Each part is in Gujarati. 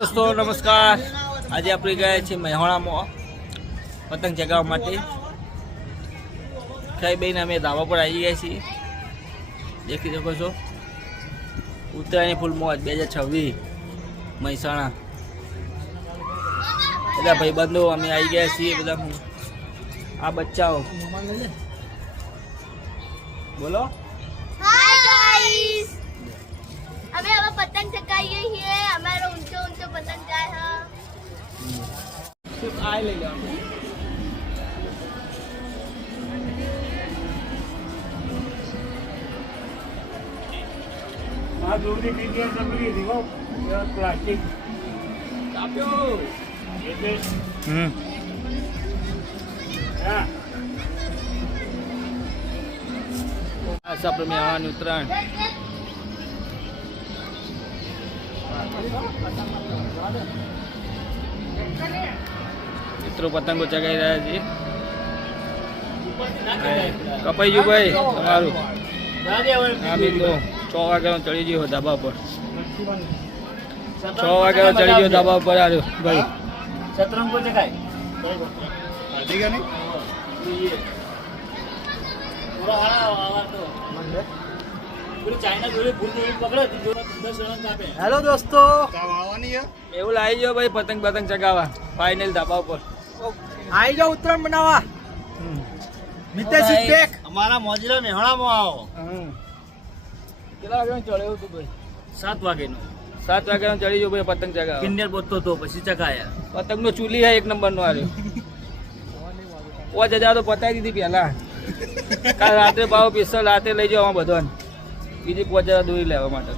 दोस्तों नमस्कार। आज आप गए थे मेहणा में पतंग चगाववा माटे। कई बहन अमे धाबा पर आई गए छे। देखी सको छो उत्तरायणी फूल मौज 2026 મહેસાણા। બધા ભાઈબંધો અમે આવી ગયા છીએ। બધા આ બચ્ચાઓ બોલો हाय गाइस, हमें अब पतंग चगाइए है। हमारा ऊंचो ऊंचो पतंग जाए है। सिर्फ आए ले जाओ। આ દોરી ટીકીને જમરી દીવો પ્લાસ્ટિક કાપ્યો એટલે હા આ સપ્ર મેવાની ઉત્તરાયણ। મિત્રો પતંગો ચગાઈ રહ્યા છે। કપાઈ ગયું ભાઈ તમારું। આ મિત્રો 6 વાગ્યાનો ચડી ગયો ધાબા પર। 6 વાગ્યાનો ચડી ગયો ધાબા પર આવ્યો ભાઈ। શતરંગ को चकाय ठीक है नहीं पूरा हाड़ा आवाज तो पूरी चाइना जोड़ी फूल जोड़ी पकड़े जो 10 रन कापे। हेलो दोस्तों, काम આવવાની है એવું લાવી ગયો ભાઈ પતંગ પતંગ ચગાવવા ફાઇનલ ધાબા પર। आई जाओ उत्तरायण बनावा મિતેશજી પેક हमारा मोजरा मेहणा में आओ। કેટલા વાગ્યાનો ચડ્યો તું ભાઈ? 7 વાગે નો 7 વાગ્યાનો ચડી ગયો ભાઈ પતંગ ચગાવવા। કિન્નર બોતો તો પછી ચકાયા પતંગનો ચૂલી है 1 નંબરનો આવ્યો। 5000 તો પતાવી દીધી પહેલા। કાલ રાત્રે ભાવ પિસ્તોલ રાતે લઈ જાવ બધાને બીજી 5000 દોરી લેવા માટે।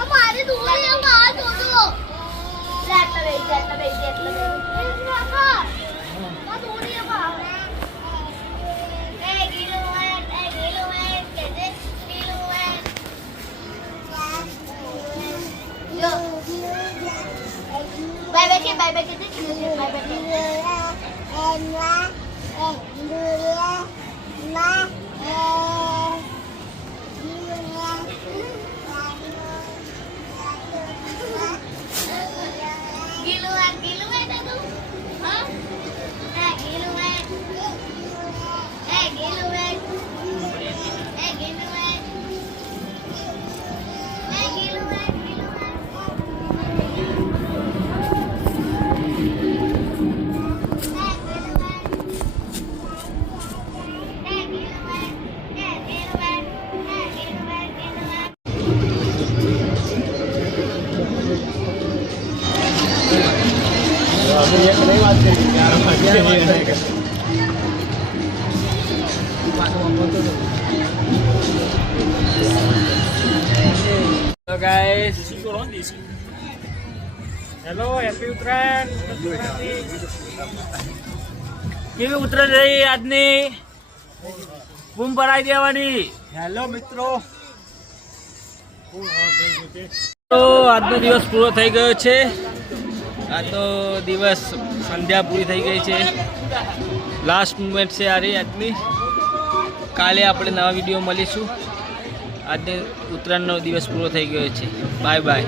हमारे दूर है मार दो दो। लेट ले। वो दूर है बाहर। ए गिलो है कैसे गिलो है। यो बाय बाय के बाय बाय गिलो है ना तू? हाँ? गिलो है। તો ગાઈસ हेलो हैप्पी उत्तरायण કેવી ઉતરાયણ રહી આજની? બૂમ ભરાઈ દેવાની। हेलो मित्रों તો આજનો દિવસ પૂરો થઈ ગયો છે। આ તો દિવસ સંધ્યા પૂરી થઈ ગઈ છે। લાસ્ટ મુમેન્ટ છે આ રહી આજની। કાલે આપણે નવા વિડીયો મળીશું। આજની ઉત્તરાયણનો દિવસ પૂરો થઈ ગયો છે। Bye bye.